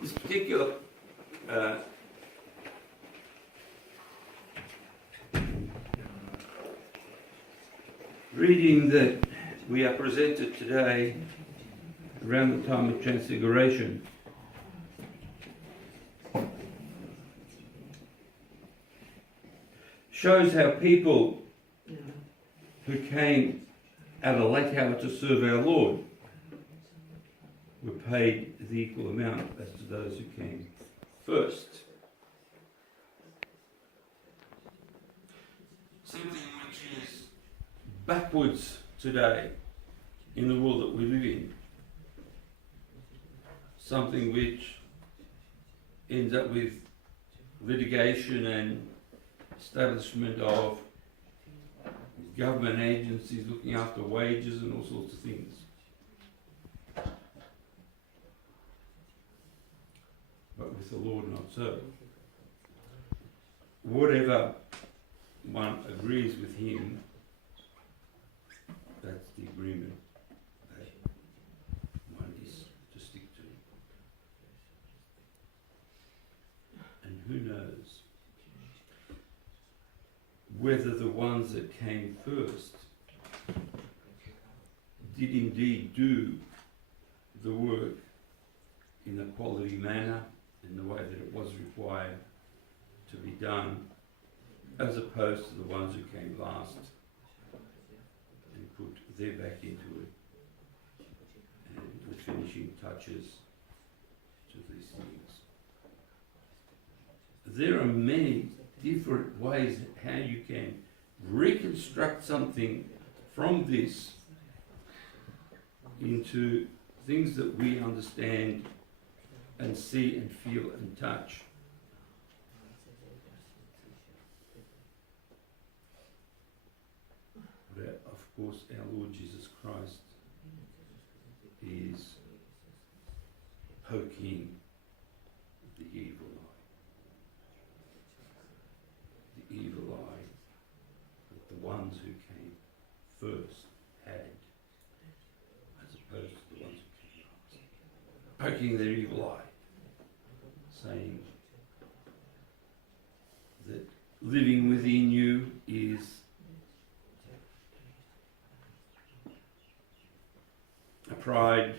This particular reading that we are presented today around the time of Transfiguration shows how people who came at a late hour to serve our Lord were paid the equal amount as to those who came first. Something which is backwards today in the world that we live in. Something which ends up with litigation and establishment of government agencies looking after wages and all sorts of things. But with the Lord not so. Whatever one agrees with him, that's the agreement that one is to stick to. And who knows whether the ones that came first did indeed do the work in a quality manner, in the way that it was required to be done, as opposed to the ones who came last and put their back into it and the finishing touches to these things. There are many different ways how you can reconstruct something from this into things that we understand and see and feel and touch. But of course our Lord Jesus Christ is poking the evil eye. The evil eye that the ones who came first had, as opposed to the ones who came last. Poking their evil eye, saying that living within you is a pride,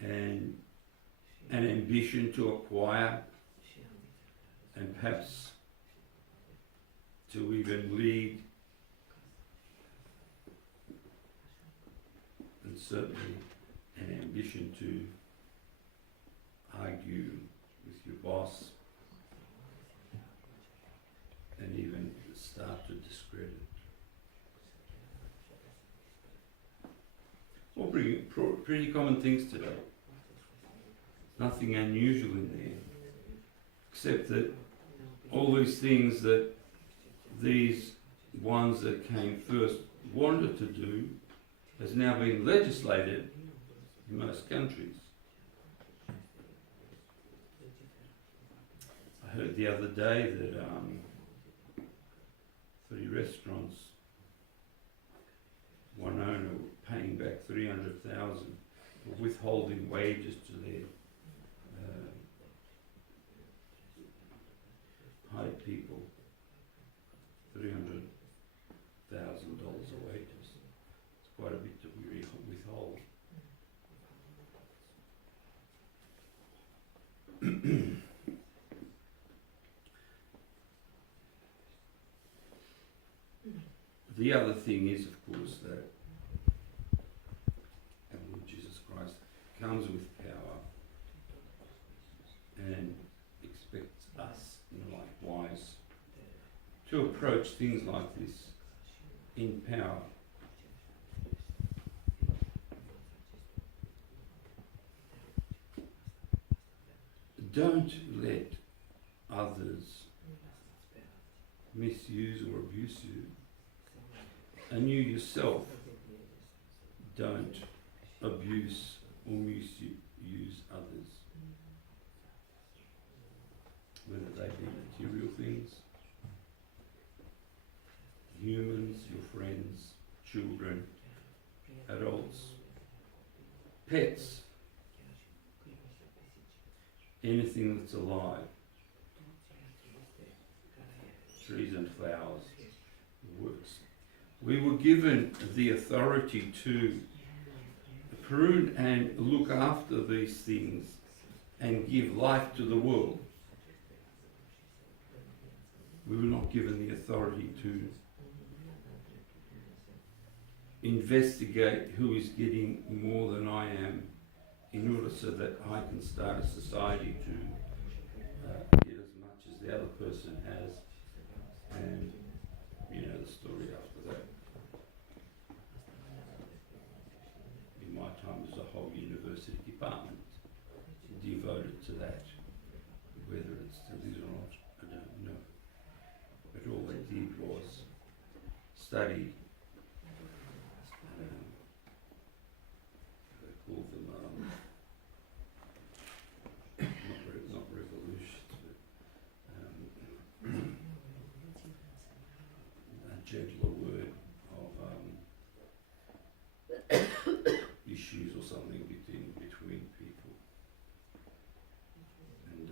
and an ambition to acquire, and perhaps to even lead, and certainly an ambition to argue with your boss, and even start to discredit. All pretty common things today. Nothing unusual in there, except that all these things that these ones that came first wanted to do has now been legislated in most countries. I heard the other day that 3 restaurants, one owner paying back $300,000 for withholding wages to their paid people, $300,000 of wages. It's quite a bit that we withhold. The other thing is, of course, that our Lord Jesus Christ comes with power and expects us, in like wise, to approach things like this in power. Don't let others misuse or abuse you, and you yourself don't abuse or misuse others, whether they be material things, humans, your friends, children, pets, anything that's alive, trees and flowers, works. We were given the authority to prune and look after these things and give life to the world. We were not given the authority to investigate who is getting more than I am in order so that I can start a society to get as much as the other person has, and you know the story after that. In my time there's a whole university department devoted to that. Whether it still is or not, I don't know. But all they did was study, they called them, not revolutions, but a gentler word of issues or something between people. And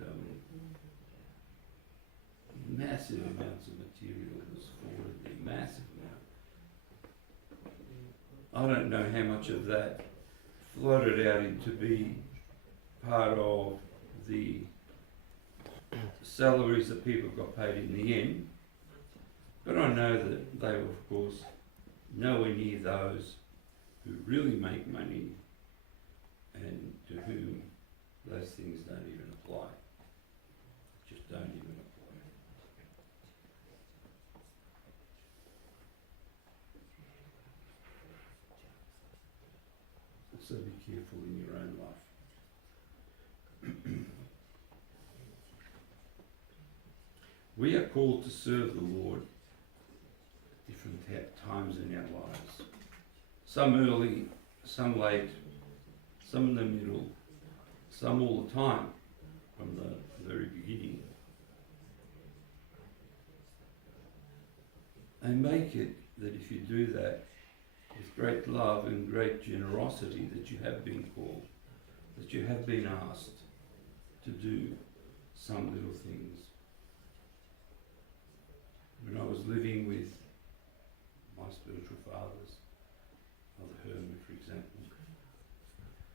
massive amounts of material was forwarded there, massive amount. I don't know how much of that floated out into be part of the salaries that people got paid in the end, but I know that they were, of course, nowhere near those who really make money and to whom those things don't even apply. Just don't even apply. So be careful in your own life. We are called to serve the Lord at different times in our lives. Some early, some late, some in the middle, some all the time from the very beginning. And make it that if you do that with great love and great generosity, that you have been called, that you have been asked to do some little things. When I was living with my spiritual fathers, Father Herman, for example,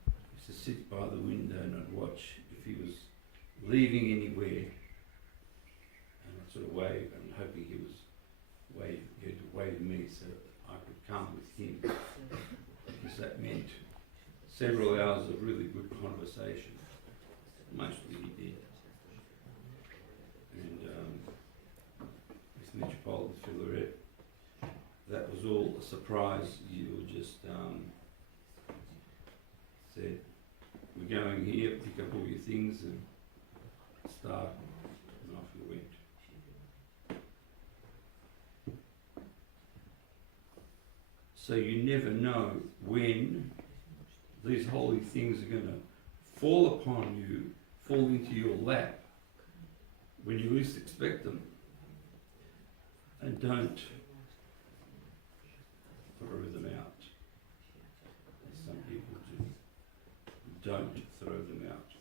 I used to sit by the window and I'd watch if he was leaving anywhere, and I'd sort of wave, and hoping he'd wave me so I could come with him, because that meant several hours of really good conversation. Mostly he did. And with Metropolitan Philaret, that was all a surprise. You were just said, we're going here, pick up all your things and start, and off you went. So you never know when these holy things are going to fall upon you, fall into your lap, when you least expect them. And don't throw them out, as some people do. Don't throw them out.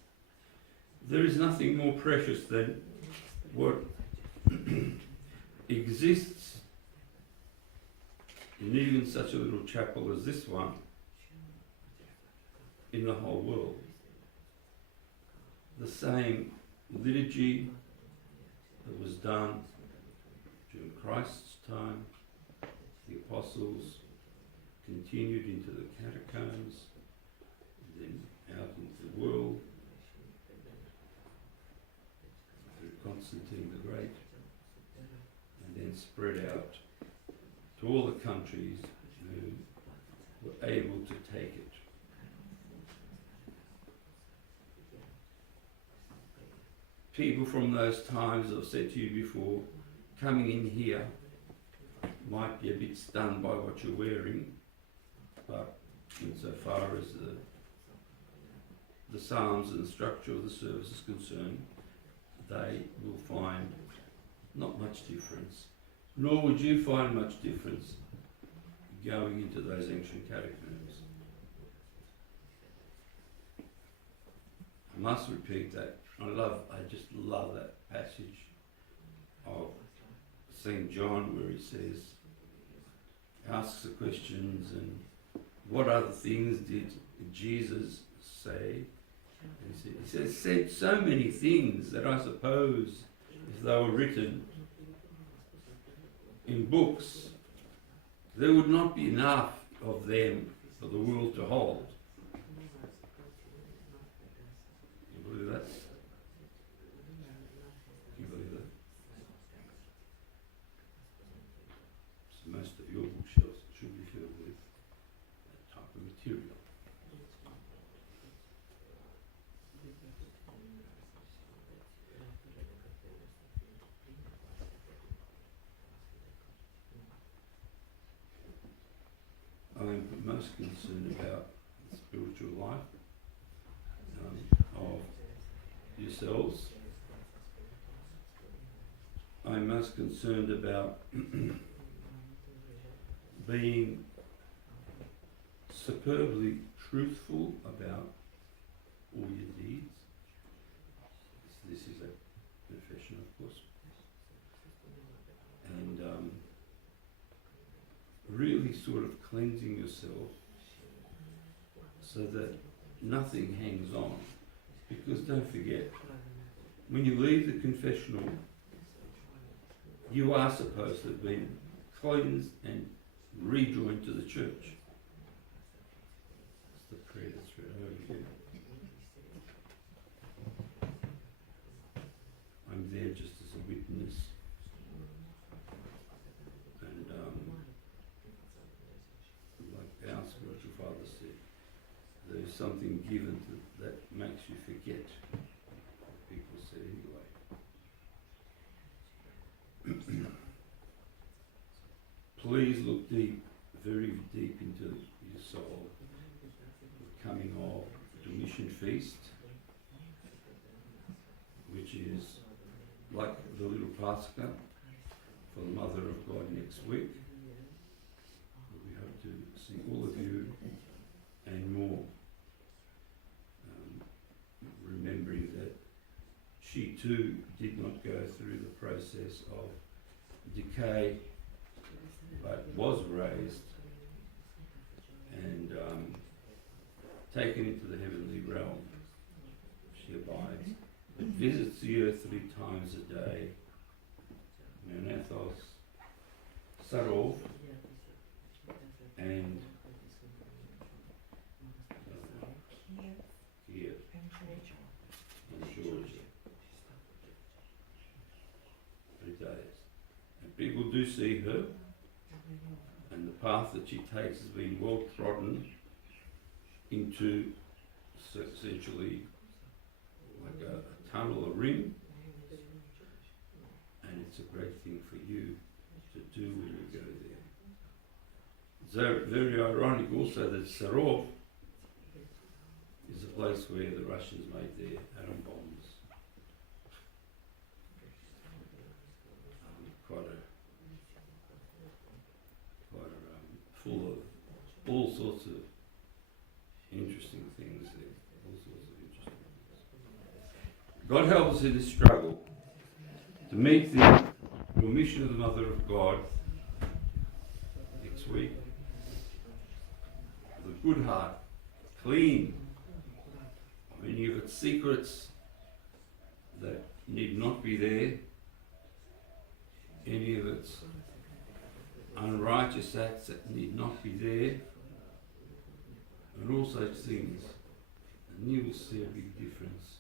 There is nothing more precious than what exists in even such a little chapel as this one in the whole world. The same liturgy that was done during Christ's time, the apostles, continued into the catacombs, then out into the world, through Constantine the Great, and then spread out to all the countries who were able to take it. People from those times, I've said to you before, coming in here might be a bit stunned by what you're wearing, but insofar as the psalms and the structure of the service is concerned, they will find not much difference. Nor would you find much difference going into those ancient catacombs. must repeat that. I just love that passage of St. John where he says, asks the questions, and what other things did Jesus say? And he said so many things that I suppose if they were written in books, there would not be enough of them for the world to hold. You believe that? You believe that? So most of your bookshelves should be filled with that type of material. I'm most concerned about the spiritual life of yourselves. I'm most concerned about being superbly truthful about all your deeds. This is a confession, of course. And really sort of cleansing yourself so that nothing hangs on. Because don't forget, when you leave the confessional, you are supposed to have been cleansed and rejoined to the church. It's the prayer that's read over here. I'm there just as a witness. And like our spiritual father said, there is something given that makes you forget what people said anyway. Please look deep, very deep into your soul. The coming of the Mission Feast, which is like the little Pascha for the Mother of God next week. We hope to see all of you and more, remembering that she too did not go through the process of decay, but was raised and taken into the heavenly realm. She abides, but visits the earth 3 times a day. Neonathos, Sarov, and Kiev and Georgia. 3 days. And people do see her, and the path that she takes has been well trodden into essentially like a tunnel, a ring, and it's a great thing for you to do when you go there. It's very ironic also that Sarov is a place where the Russians made their atom bombs. Full of all sorts of interesting things there. All sorts of interesting things. God help us in this struggle to meet the mission of the Mother of God next week with a good heart, clean of any of its secrets that need not be there, any of its unrighteous acts that need not be there, and all such things, and you will see a big difference